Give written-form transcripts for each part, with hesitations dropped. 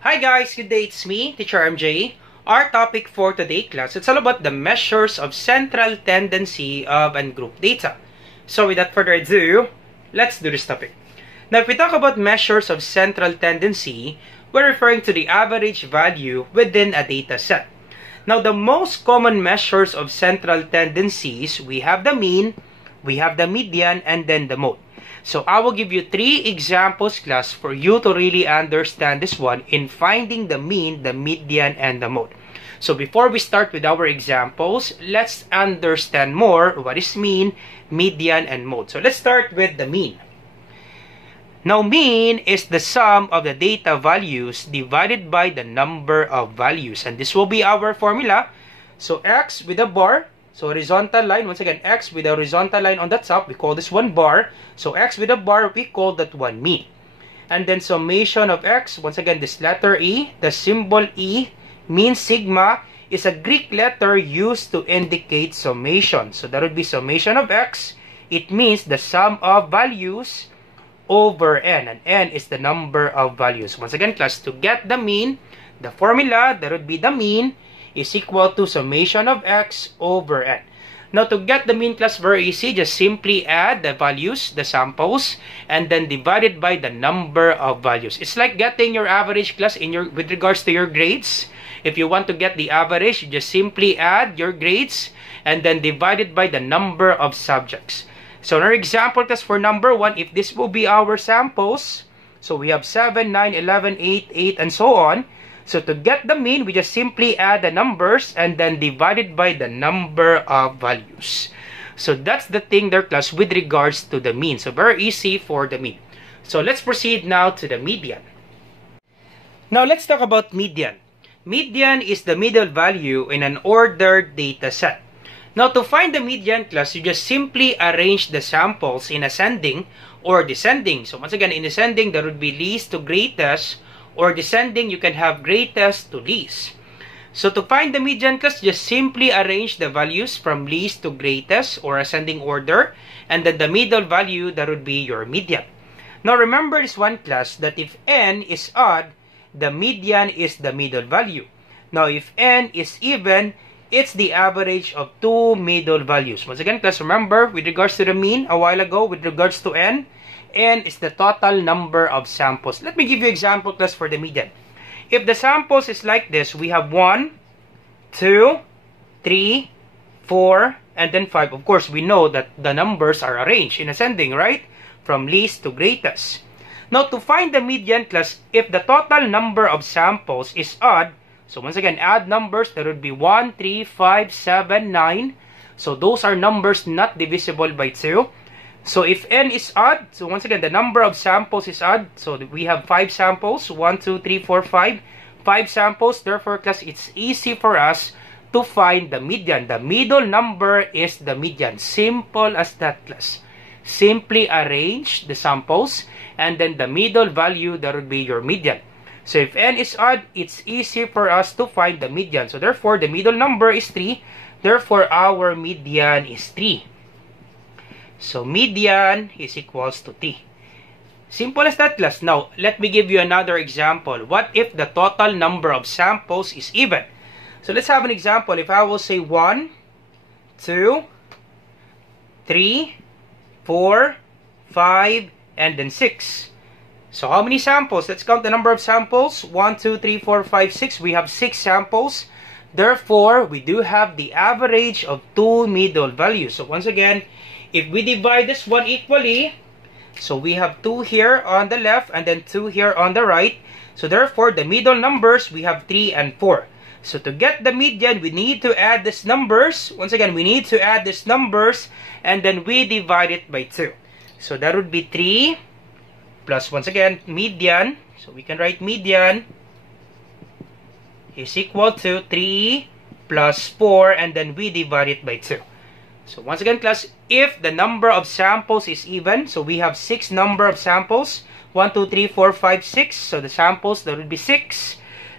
Hi guys, good day, it's me, Teacher MJ. Our topic for today class, it's all about the measures of central tendency of and group data. So without further ado, let's do this topic. Now if we talk about measures of central tendency, we're referring to the average value within a data set. Now the most common measures of central tendencies, we have the mean, we have the median, and then the mode. So I will give you 3 examples class for you to really understand this one in finding the mean, the median, and the mode. So before we start with our examples, let's understand more what is mean, median, and mode. So let's start with the mean. Now mean is the sum of the data values divided by the number of values, and this will be our formula. So x with a bar, so horizontal line, once again, x with a horizontal line on the top, we call this one bar. So x with a bar, we call that one mean. And then summation of x, once again, this letter E, the symbol E, means sigma, is a Greek letter used to indicate summation. So that would be summation of x. It means the sum of values over n, and n is the number of values. Once again, class, to get the mean, the formula, that would be the mean, is equal to summation of x over n. Now, to get the mean class, very easy. Just simply add the values, the samples, and then divide it by the number of values. It's like getting your average class with regards to your grades. If you want to get the average, you just simply add your grades and then divide it by the number of subjects. So, in our example class for number 1, if this will be our samples, so we have 7, 9, 11, 8, 8, and so on. So to get the mean, we just simply add the numbers and then divide it by the number of values. So that's the thing there, class, with regards to the mean. So very easy for the mean. So let's proceed now to the median. Now let's talk about median. Median is the middle value in an ordered data set. Now to find the median, class, you just simply arrange the samples in ascending or descending. So once again, in ascending, there would be least to greatest, or descending, you can have greatest to least. So to find the median, class, just simply arrange the values from least to greatest or ascending order, and then the middle value, that would be your median. Now remember this one, class, that if n is odd, the median is the middle value. Now if n is even, it's the average of 2 middle values. Once again, class, remember with regards to the mean a while ago, with regards to n is the total number of samples. Let me give you example class for the median. If the samples is like this, we have 1, 2, 3, 4, and then 5. Of course, we know that the numbers are arranged in ascending, right? From least to greatest. Now, to find the median, class, if the total number of samples is odd, so once again, add numbers, there would be 1, 3, 5, 7, 9. So those are numbers not divisible by 2. So if n is odd, so once again, the number of samples is odd. So we have 5 samples, 1, 2, 3, 4, 5. 5 samples, therefore, class, it's easy for us to find the median. The middle number is the median. Simple as that, class. Simply arrange the samples, and then the middle value, that would be your median. So if n is odd, it's easy for us to find the median. So therefore, the middle number is 3. Therefore, our median is 3. So median is equals to 3. Simple as that, class. Now, let me give you another example. What if the total number of samples is even? So let's have an example. If I will say 1, 2, 3, 4, 5, and then 6. So how many samples? Let's count the number of samples. 1, 2, 3, 4, 5, 6. We have 6 samples. Therefore, we do have the average of 2 middle values. So once again, if we divide this one equally, so we have 2 here on the left and then 2 here on the right. So therefore, the middle numbers, we have 3 and 4. So to get the median, we need to add these numbers. Once again, we need to add these numbers and then we divide it by 2. So that would be 3 plus, once again, median. So we can write median is equal to 3 plus 4, and then we divide it by 2. So once again, class, if the number of samples is even, so we have 6 number of samples, 1, 2, 3, 4, 5, 6. So the samples, that would be 6.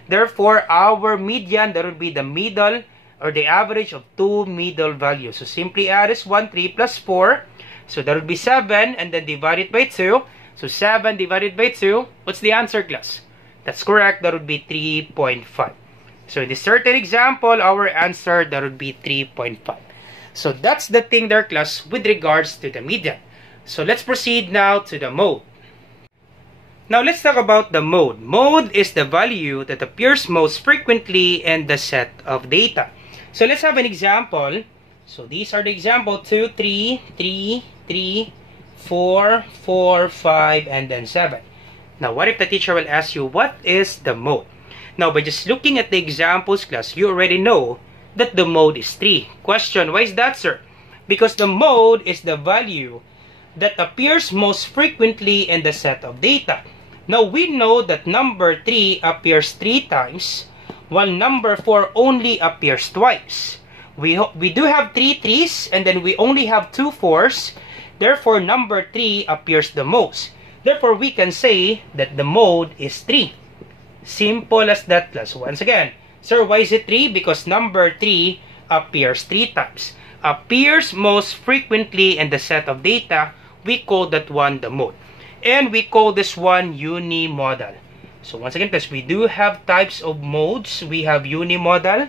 Therefore, our median, that would be the middle or the average of 2 middle values. So simply add this 1, 3 plus 4. So that would be 7, and then divide it by 2. So 7 divided by 2, what's the answer, class? That's correct. That would be 3.5. So in this certain example, our answer, that would be 3.5. So that's the thing there, class, with regards to the median. So let's proceed now to the mode. Now let's talk about the mode. Mode is the value that appears most frequently in the set of data. So let's have an example. So these are the example: 2, 3, 3, 3, 4, 4, 5, and then 7. Now what if the teacher will ask you, what is the mode? Now by just looking at the examples, class, you already know that the mode is 3. Question, why is that, sir? Because the mode is the value that appears most frequently in the set of data. Now we know that number 3 appears 3 times, while number 4 only appears twice. We do have 3 3s, and then we only have 2 4s. Therefore, number 3 appears the most. Therefore, we can say that the mode is 3. Simple as that, class. Once again, sir, why is it 3? Because number 3 appears 3 times. Appears most frequently in the set of data. We call that one the mode. And we call this one unimodal. So once again, class, we do have types of modes. We have unimodal,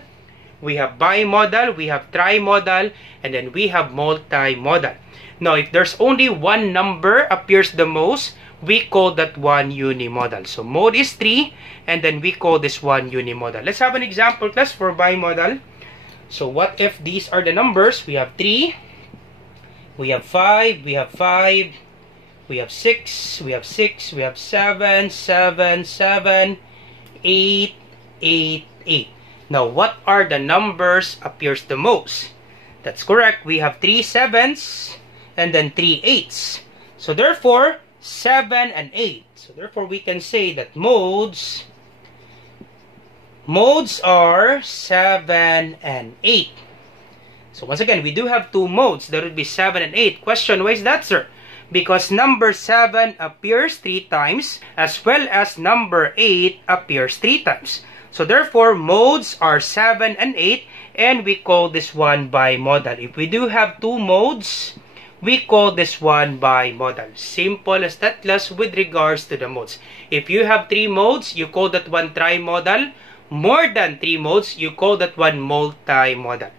we have bimodal, we have trimodal, and then we have multimodal. Now, if there's only one number appears the most, we call that one unimodal. So mode is 3, and then we call this one unimodal. Let's have an example, class, for bimodal. So what if these are the numbers? We have 3, we have 5, we have 5, we have 6, we have 6, we have 7, 7, 7, 8, 8, 8. Now, what are the numbers appears the most? That's correct. We have 3 7s and then 3 8s. So therefore, 7 and 8. So therefore, we can say that modes are 7 and 8. So once again, we do have 2 modes. That would be 7 and 8. Question, why is that, sir? Because number 7 appears 3 times, as well as number 8 appears 3 times. So therefore, modes are 7 and 8, and we call this one bimodal. If we do have 2 modes, we call this one bimodal. Simple as that, class, with regards to the modes. If you have 3 modes, you call that one trimodal. More than 3 modes, you call that one multimodal.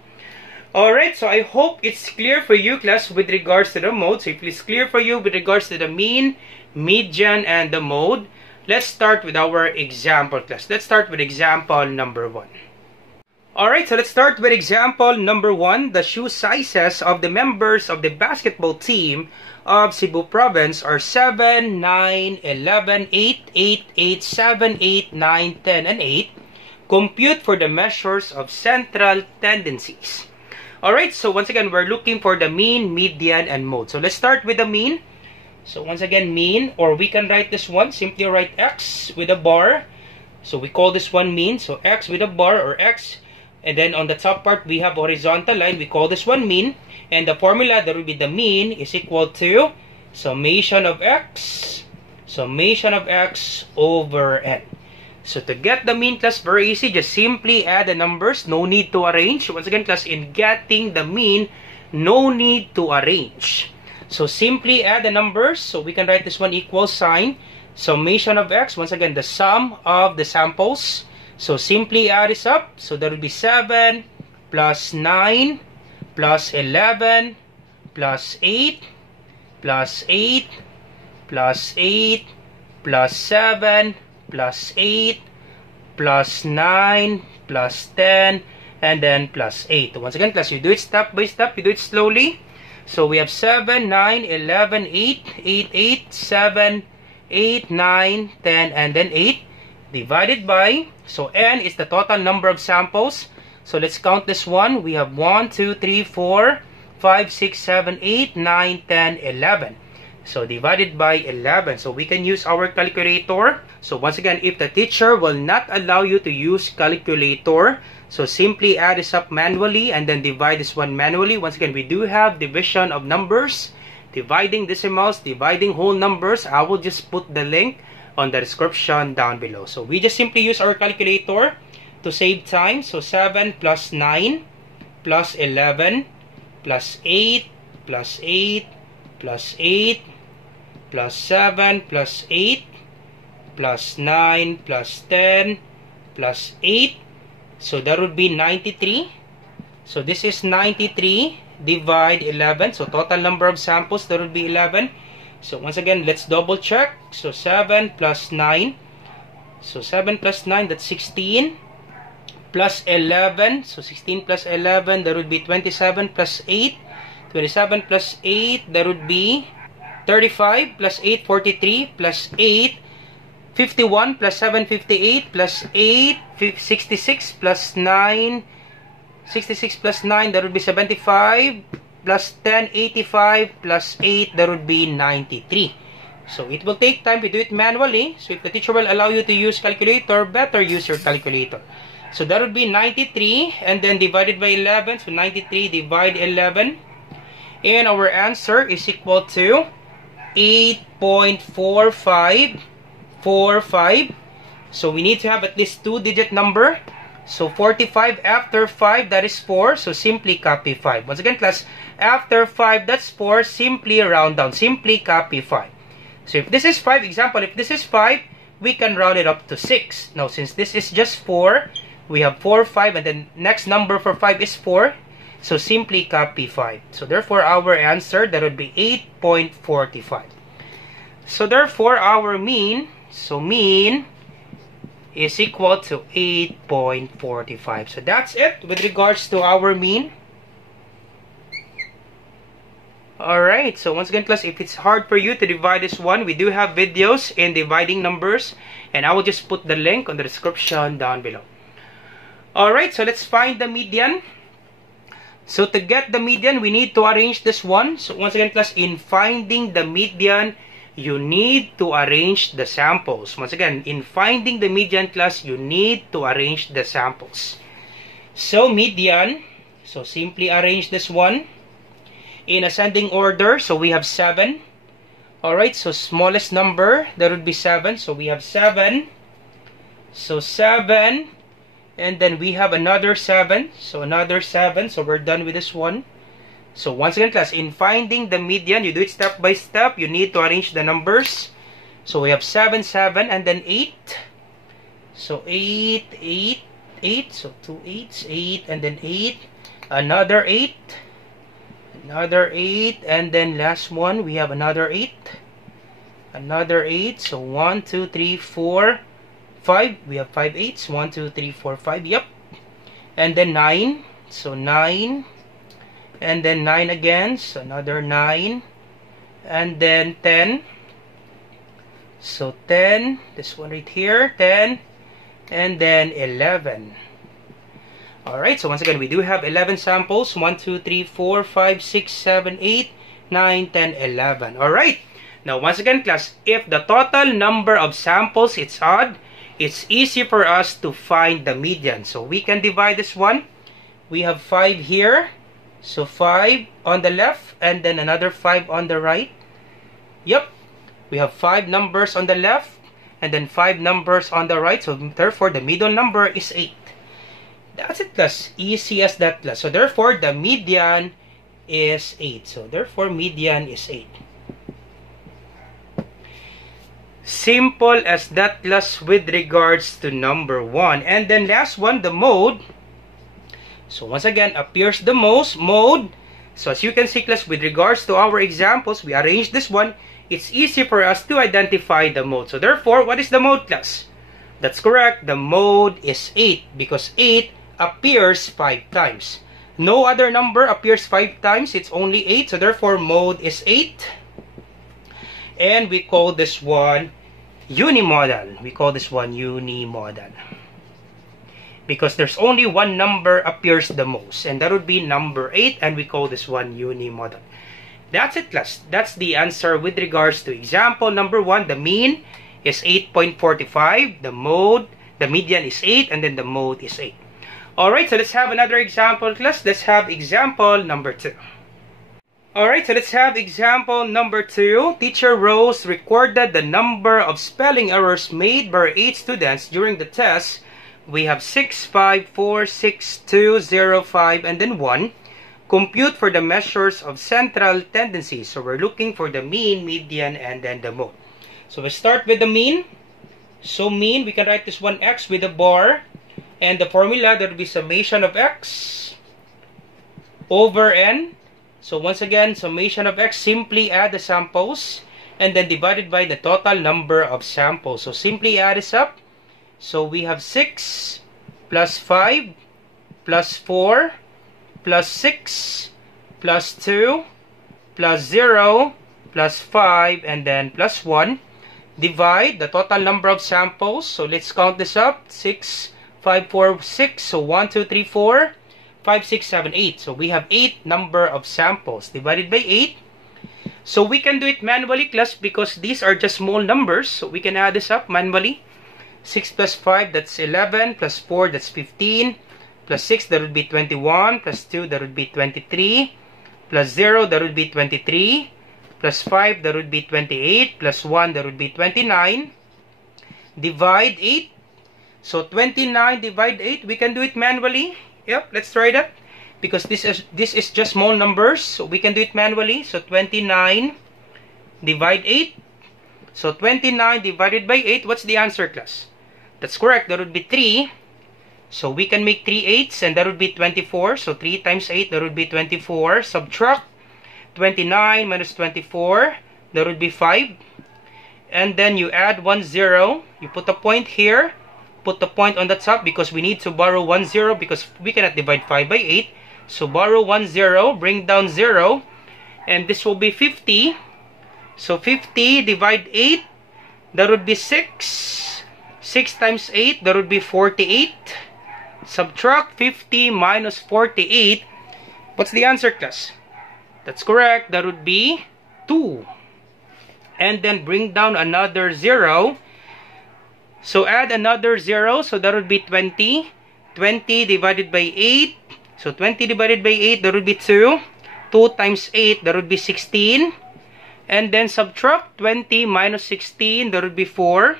Alright, so I hope it's clear for you, class, with regards to the modes. If it's clear for you with regards to the mean, median, and the mode, let's start with our example, class. Let's start with example number 1. Alright, so let's start with example number 1. The shoe sizes of the members of the basketball team of Cebu Province are 7, 9, 11, 8, 8, 8, 7, 8, 9, 10, and 8. Compute for the measures of central tendencies. Alright, so once again, we're looking for the mean, median, and mode. So let's start with the mean. So once again, mean, or we can write this one, simply write x with a bar. So we call this one mean. So x with a bar, or x. And then on the top part, we have horizontal line. We call this one mean. And the formula, that will be the mean, is equal to summation of x over n. So to get the mean, class, very easy. Just simply add the numbers. No need to arrange. Once again, class, in getting the mean, no need to arrange. So simply add the numbers. So we can write this one equal sign. Summation of x. Once again, the sum of the samples. So simply add this up. So that will be 7 plus 9 plus 11 plus 8 plus 8 plus 8 plus 7 plus 8 plus 9 plus 10 and then plus 8. Once again, class, you do it step by step. You do it slowly. So we have 7, 9, 11, 8, 8, 8, 7, 8, 9, 10, and then 8 divided by, so n is the total number of samples. So let's count this one. We have 1, 2, 3, 4, 5, 6, 7, 8, 9, 10, 11. So divided by 11. So we can use our calculator. So once again, if the teacher will not allow you to use calculator, so simply add this up manually and then divide this one manually. Once again, we do have division of numbers, dividing decimals, dividing whole numbers. I will just put the link on the description down below. So we just simply use our calculator to save time. So 7 plus 9 plus 11 plus 8 plus 8 plus 8 plus 7 plus 8 plus 9 plus 10 plus 8. So that would be 93. So this is 93 divide 11. So total number of samples, that would be 11. So once again, let's double check. So 7 plus 9. So 7 plus 9, that's 16. Plus 11. So 16 plus 11, that would be 27 plus 8. 27 plus 8, that would be 35 plus 8, 43 plus 8, 51 plus 7, 58 plus 8, 66 plus 9, 66 plus 9, that would be 75 plus 10, 85 plus 8, that would be 93. So it will take time to do it manually. So if the teacher will allow you to use calculator, better use your calculator. So that would be 93 and then divided by 11. So 93 divide 11. And our answer is equal to 8.4545. So we need to have at least 2-digit number. So 45 after 5, that is 4. So simply copy 5. Once again, class, after 5, that's 4. Simply round down. Simply copy 5. So if this is 5, example, if this is 5, we can round it up to 6. Now, since this is just 4, we have 4, 5, and then next number for 5 is 4. So simply copy 5. So therefore, our answer, that would be 8.45. So therefore, our mean, so mean is equal to 8.45. So that's it with regards to our mean. Alright, so once again, class, if it's hard for you to divide this one, we do have videos in dividing numbers, and I will just put the link on the description down below. Alright, so let's find the median. So to get the median, we need to arrange this one. So once again, class, in finding the median, you need to arrange the samples. Once again, in finding the median, class, you need to arrange the samples. So median, so simply arrange this one in ascending order. So we have 7. Alright, so smallest number, that would be 7. So we have 7. So 7. And then we have another 7. So another 7. So we're done with this one. So once again, class, in finding the median, you do it step by step. You need to arrange the numbers. So we have 7, 7, and then 8. So 8, 8, 8. So 2 8s, 8, and then 8. Another 8. Another 8. And then last one, we have another 8. Another 8. So 1, 2, 3, 4, 5. We have 5 8s. 1, 2, 3, 4, 5. Yep. And then 9. So 9. And then 9 again. So another 9. And then 10. So 10. This one right here. 10. And then 11. Alright. So once again, we do have 11 samples. 1, 2, 3, 4, 5, 6, 7, 8, 9, 10, 11. Alright. Now once again, class, if the total number of samples is odd, it's easy for us to find the median. So we can divide this one. We have 5 here. So 5 on the left and then another 5 on the right. Yep. We have 5 numbers on the left and then 5 numbers on the right. So therefore, the middle number is 8. That's it, class. Easy as that, class. So therefore, the median is 8. So therefore, median is 8. Simple as that, class, with regards to number 1. And then last one, the mode. So once again, appears the most mode. So as you can see, class, with regards to our examples, we arranged this one. It's easy for us to identify the mode. So therefore, what is the mode, class? That's correct. The mode is 8 because 8 appears 5 times. No other number appears 5 times. It's only 8. So therefore, mode is 8. And we call this one unimodal. We call this one unimodal. Because there's only one number appears the most. And that would be number 8. And we call this one unimodal. That's it, class. That's the answer with regards to example number 1. The mean is 8.45. The mode, the median is 8. And then the mode is 8. Alright, so let's have another example, class. Let's have example number 2. Alright, so let's have example number 2. Teacher Rose recorded the number of spelling errors made by 8 students during the test. We have 6, 5, 4, 6, 2, 0, 5, and then 1. Compute for the measures of central tendency. So we're looking for the mean, median, and then the mode. So we start with the mean. So mean, we can write this one x with a bar. And the formula, that would be summation of x over n. So once again, summation of x, simply add the samples and then divided by the total number of samples. So simply add this up. So we have 6 plus 5 plus 4 plus 6 plus 2 plus 0 plus 5 and then plus 1. Divide the total number of samples. So let's count this up. 6, 5, 4, 6. So 1, 2, 3, 4, 5, 6, 7, 8. So we have 8 number of samples divided by 8. So we can do it manually, class, because these are just small numbers. So we can add this up manually. 6 plus 5, that's 11. Plus 4, that's 15. Plus 6, that would be 21. Plus 2, that would be 23. Plus 0, that would be 23. Plus 5, that would be 28. Plus 1, that would be 29. Divide 8. So 29 divide 8, we can do it manually. Yep, let's try that. Because this is just small numbers, so we can do it manually. So 29 divide 8. So 29 divided by 8, what's the answer, class? That's correct, that would be 3. So we can make 3 8s and that would be 24. So 3 times 8, that would be 24. Subtract 29 minus 24, that would be 5. And then you add 1 0. You put a point here. Put the point on the top because we need to borrow 1 0 because we cannot divide 5 by 8. So borrow 1 0, bring down 0. And this will be 50. So 50 divide 8, that would be 6. 6 times 8, that would be 48. Subtract 50 minus 48. What's the answer, class? That's correct. That would be 2. And then bring down another 0. So add another 0. So that would be 20. 20 divided by 8. So 20 divided by 8, that would be 2. 2 times 8, that would be 16. And then subtract 20 minus 16, that would be 4.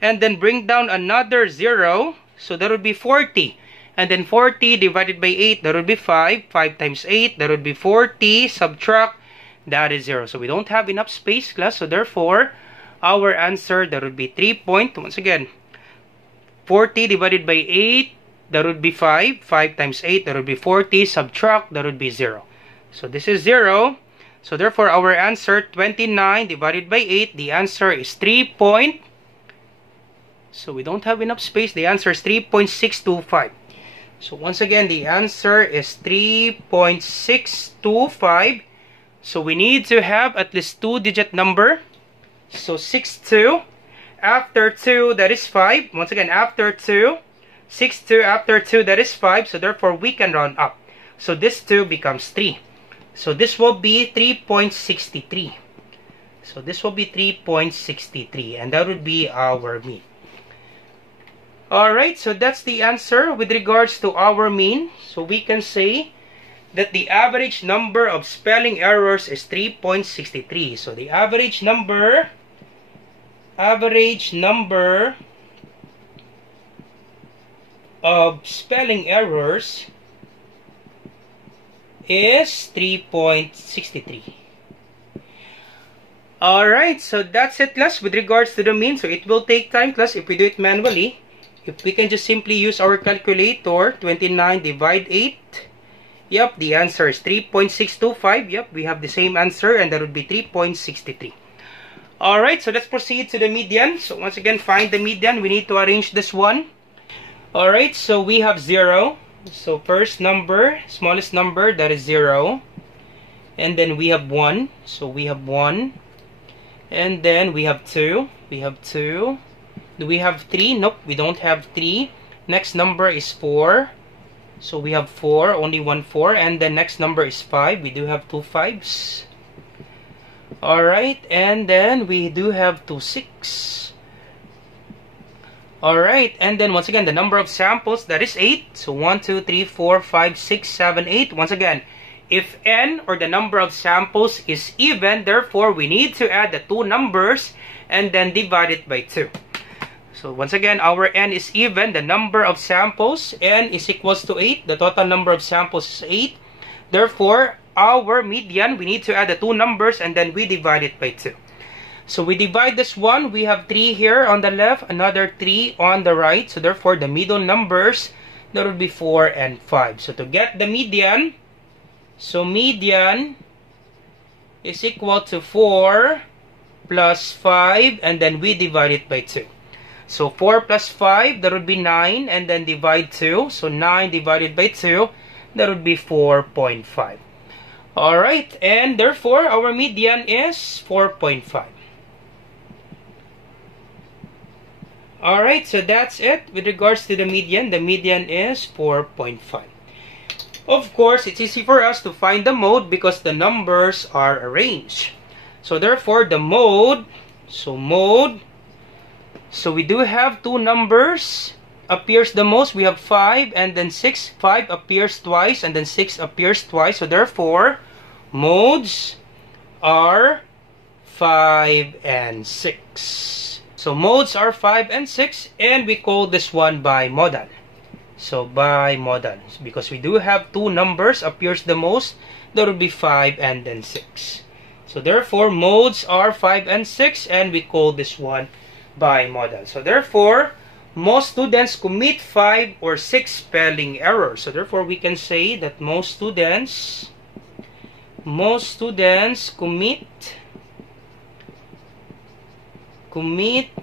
And then bring down another 0. So that would be 40. And then 40 divided by 8, that would be 5. 5 times 8, that would be 40. Subtract, that is 0. So we don't have enough space, class. So therefore, our answer, that would be 3 point. Once again, 40 divided by 8, that would be 5. 5 times 8, that would be 40. Subtract, that would be 0. So this is 0. So therefore, our answer, 29 divided by 8, the answer is 3 point. So we don't have enough space. The answer is 3.625. So once again, the answer is 3.625. So we need to have at least 2-digit number. So 62. After 2, that is 5. Once again, after 2. 62 after 2, that is 5. So therefore, we can round up. So this 2 becomes 3. So this will be 3.63. So this will be 3.63. And that would be our mean. Alright, so that's the answer with regards to our mean. So we can say that the average number of spelling errors is 3.63. So the average number of spelling errors is 3.63. Alright, so that's it, class, with regards to the mean. So it will take time, class, if we do it manually. If we can just simply use our calculator, 29 divide 8. Yep, the answer is 3.625. Yep, we have the same answer and that would be 3.63. Alright, so let's proceed to the median. So once again, find the median. We need to arrange this one. Alright, so we have 0. So first number, smallest number, that is 0. And then we have 1. So we have 1. And then we have 2. We have 2. Do we have 3? Nope, we don't have 3. Next number is 4. So we have 4, only 1 4. And the next number is 5. We do have 2 5s. Alright, and then we do have 2 6. Alright, and then once again, the number of samples, that is 8. So 1, 2, 3, 4, 5, 6, 7, 8. Once again, if n, or the number of samples, is even, therefore, we need to add the 2 numbers and then divide it by 2. So once again, our n is even. The number of samples, n is equals to 8. The total number of samples is 8. Therefore, our median, we need to add the 2 numbers and then we divide it by 2. So we divide this one. We have 3 here on the left, another 3 on the right. So therefore, the middle numbers, that would be 4 and 5. So to get the median, so median is equal to 4 plus 5, and then we divide it by 2. So 4 plus 5, that would be 9, and then divide 2. So 9 divided by 2, that would be 4.5. Alright, and therefore, our median is 4.5. Alright, so that's it. With regards to the median is 4.5. Of course, it's easy for us to find the mode because the numbers are arranged. So therefore, the mode, so we do have 2 numbers appears the most. We have 5 and then 6. 5 appears twice and then 6 appears twice. So therefore, modes are 5 and 6. So modes are 5 and 6, and we call this one bimodal. So bimodal, because we do have 2 numbers appears the most, that would be 5 and then 6. So therefore, modes are 5 and 6, and we call this one bimodal. So therefore, most students commit 5 or 6 spelling errors. So therefore, we can say that most students commit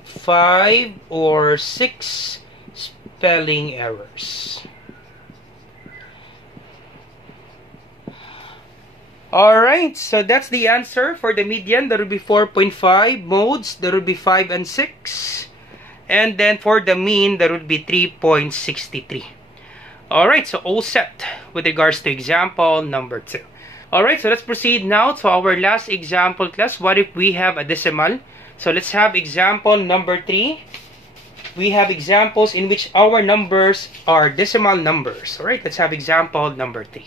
5 or 6 spelling errors. Alright, so that's the answer for the median. That would be 4.5. Modes, that would be 5 and 6. And then for the mean, that would be 3.63. Alright, so all set with regards to example number 2. Alright, so let's proceed now to our last example class. What if we have a decimal? So let's have example number 3. We have examples in which our numbers are decimal numbers. Alright, let's have example number 3.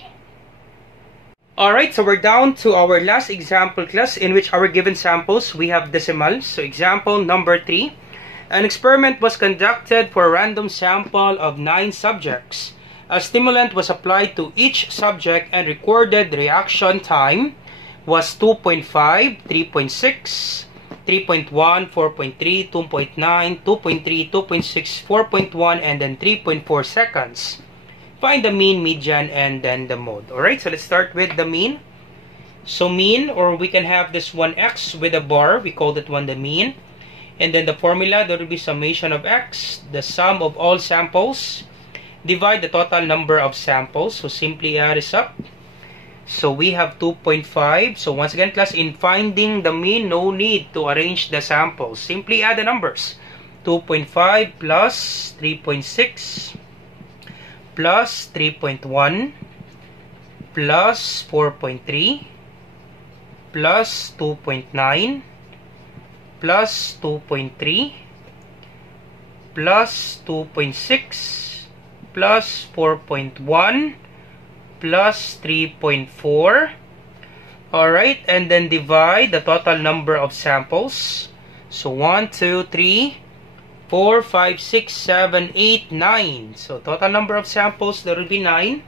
Alright, so we're down to our last example class in which our given samples, we have decimals. So example number 3. An experiment was conducted for a random sample of 9 subjects. A stimulant was applied to each subject and recorded reaction time was 2.5, 3.6, 3.1, 4.3, 2.9, 2.3, 2.6, 4.1, and then 3.4 seconds. Find the mean, median, and then the mode. Alright, so let's start with the mean. So mean, or we can have this one x with a bar. We call that one the mean. And then the formula, there will be summation of x, the sum of all samples, divide the total number of samples. So simply add this up. So we have 2.5. So once again, class, in finding the mean, no need to arrange the samples. Simply add the numbers. 2.5 plus 3.6 plus 3.1 plus 4.3 plus 2.9 plus 2.3 plus 2.6 plus 4.1 plus 3.4. Alright, and then divide the total number of samples. So 1, 2, 3, 4, 5, 6, 7, 8, 9. So total number of samples, there will be 9.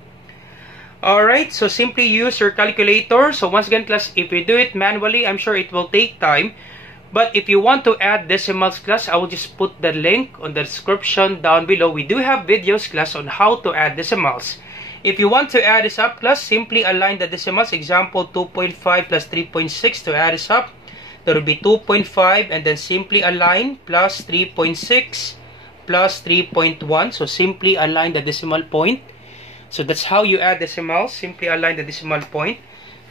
Alright, so simply use your calculator. So once again, class, if you do it manually, I'm sure it will take time. But if you want to add decimals, class, I will just put the link on the description down below. We do have videos, class, on how to add decimals. If you want to add this up, class, simply align the decimals. Example 2.5 plus 3.6 to add this up. There will be 2.5 and then simply align plus 3.6 plus 3.1. So simply align the decimal point. So that's how you add decimals. Simply align the decimal point.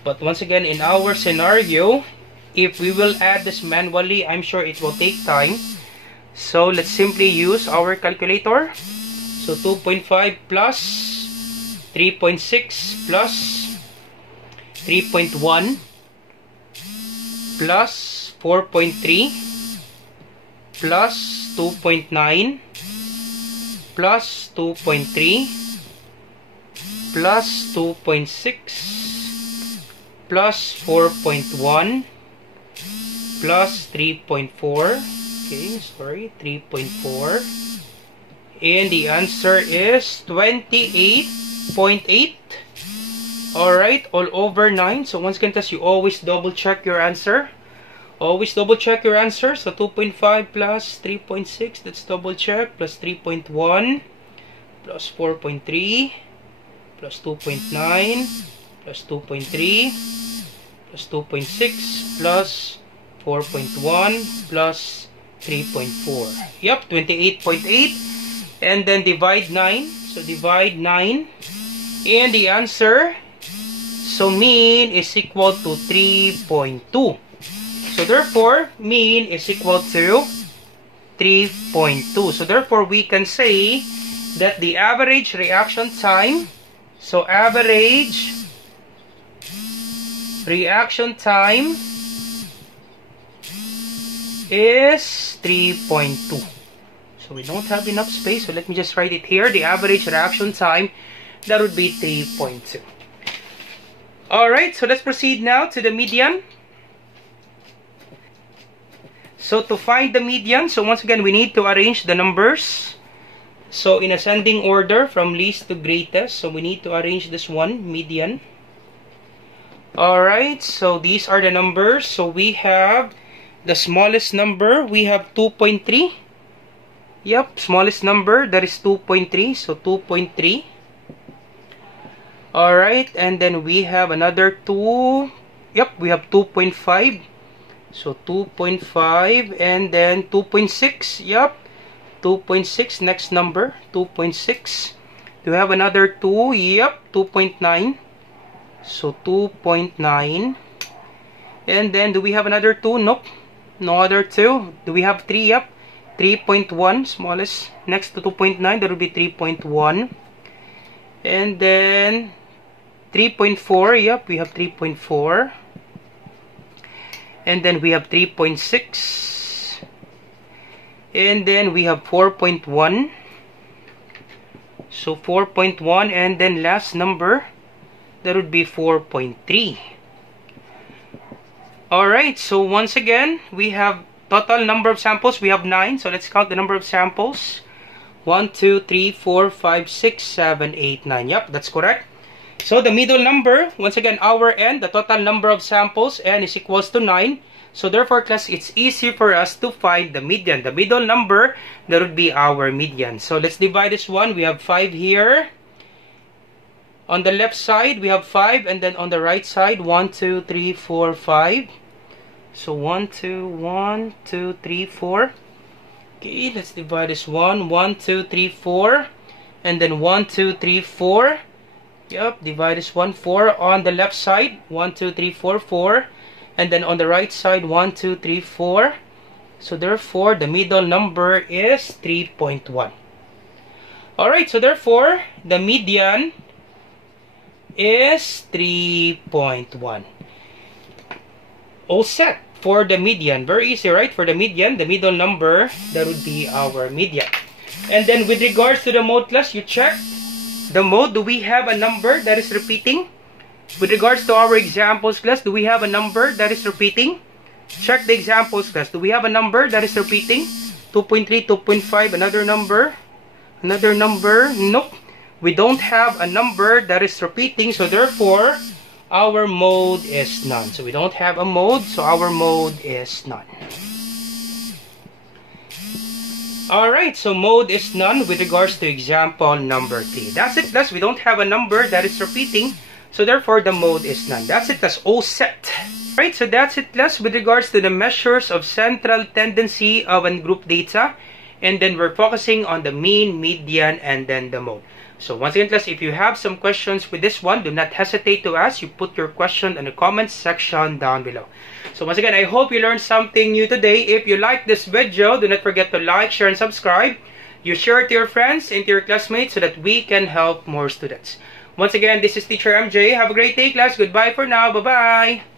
But once again, in our scenario, if we will add this manually, I'm sure it will take time. So let's simply use our calculator. So 2.5 plus 3.6 plus 3.1 plus 4.3 plus 2.9 plus 2.3 plus 2.6 plus 4.1 plus 3.4. Okay, sorry, 3.4. And the answer is 28.8. Alright, all over 9. So once again, you always double check your answer. Always double check your answer. So 2.5 plus 3.6, that's double check, plus 3.1, plus 4.3, plus 2.9, plus 2.3, plus 2.6, plus 4.1, plus 3.4. Yep, 28.8. And then divide 9. So divide 9. And the answer, so mean is equal to 3.2. So therefore, mean is equal to 3.2. So therefore, we can say that the average reaction time, so average reaction time is 3.2. So we don't have enough space, so let me just write it here. The average reaction time, that would be 3.2. Alright, so let's proceed now to the median. So to find the median, so once again, we need to arrange the numbers. So in ascending order from least to greatest. So we need to arrange this one, median. Alright, so these are the numbers. So we have the smallest number, we have 2.3. Yep, smallest number, that is 2.3. So 2.3. Alright, and then we have another 2. Yep, we have 2.5. So 2.5, and then 2.6. Yep, 2.6, next number, 2.6. Do we have another 2? Yep, 2.9. So 2.9. And then do we have another 2? Nope, no other 2. Do we have 3? Yep, 3.1, smallest. Next to 2.9, that will be 3.1. And then 3.4. Yep, we have 3.4. And then we have 3.6. And then we have 4.1. So 4.1, and then last number, that would be 4.3. Alright, so once again, we have total number of samples. We have 9. So let's count the number of samples. 1, 2, 3, 4, 5, 6, 7, 8, 9. Yep, that's correct. So the middle number, once again, our n, the total number of samples, n is equals to 9. So therefore, class, it's easy for us to find the median. The middle number, that would be our median. So let's divide this one. We have 5 here. On the left side, we have 5. And then on the right side, 1, 2, 3, 4, 5. So 1, 2, 3, 4. Okay, let's divide this one. 1, 2, 3, 4. And then 1, 2, 3, 4. Yep, divide this one. 4 on the left side. 1, 2, 3, 4, 4. And then on the right side, 1, 2, 3, 4. So therefore, the middle number is 3.1. Alright, so therefore, the median is 3.1. All set for the median. Very easy, right? For the median, the middle number, that would be our median. And then with regards to the mode, class, you check the mode. Do we have a number that is repeating? With regards to our examples, class, do we have a number that is repeating? Check the examples, class. Do we have a number that is repeating? 2.3, 2.5, another number? Another number? Nope. We don't have a number that is repeating, so therefore, our mode is none. So we don't have a mode, so our mode is none. Alright, so mode is none with regards to example number 3. That's it, class. We don't have a number that is repeating, so therefore the mode is none. That's it, class. All set. Alright, so that's it, class, with regards to the measures of central tendency of ungroup data. And then we're focusing on the mean, median, and then the mode. So once again, class, if you have some questions with this one, do not hesitate to ask. You put your question in the comments section down below. So once again, I hope you learned something new today. If you like this video, do not forget to like, share, and subscribe. You share it to your friends and to your classmates so that we can help more students. Once again, this is Teacher MJ. Have a great day, class. Goodbye for now. Bye-bye.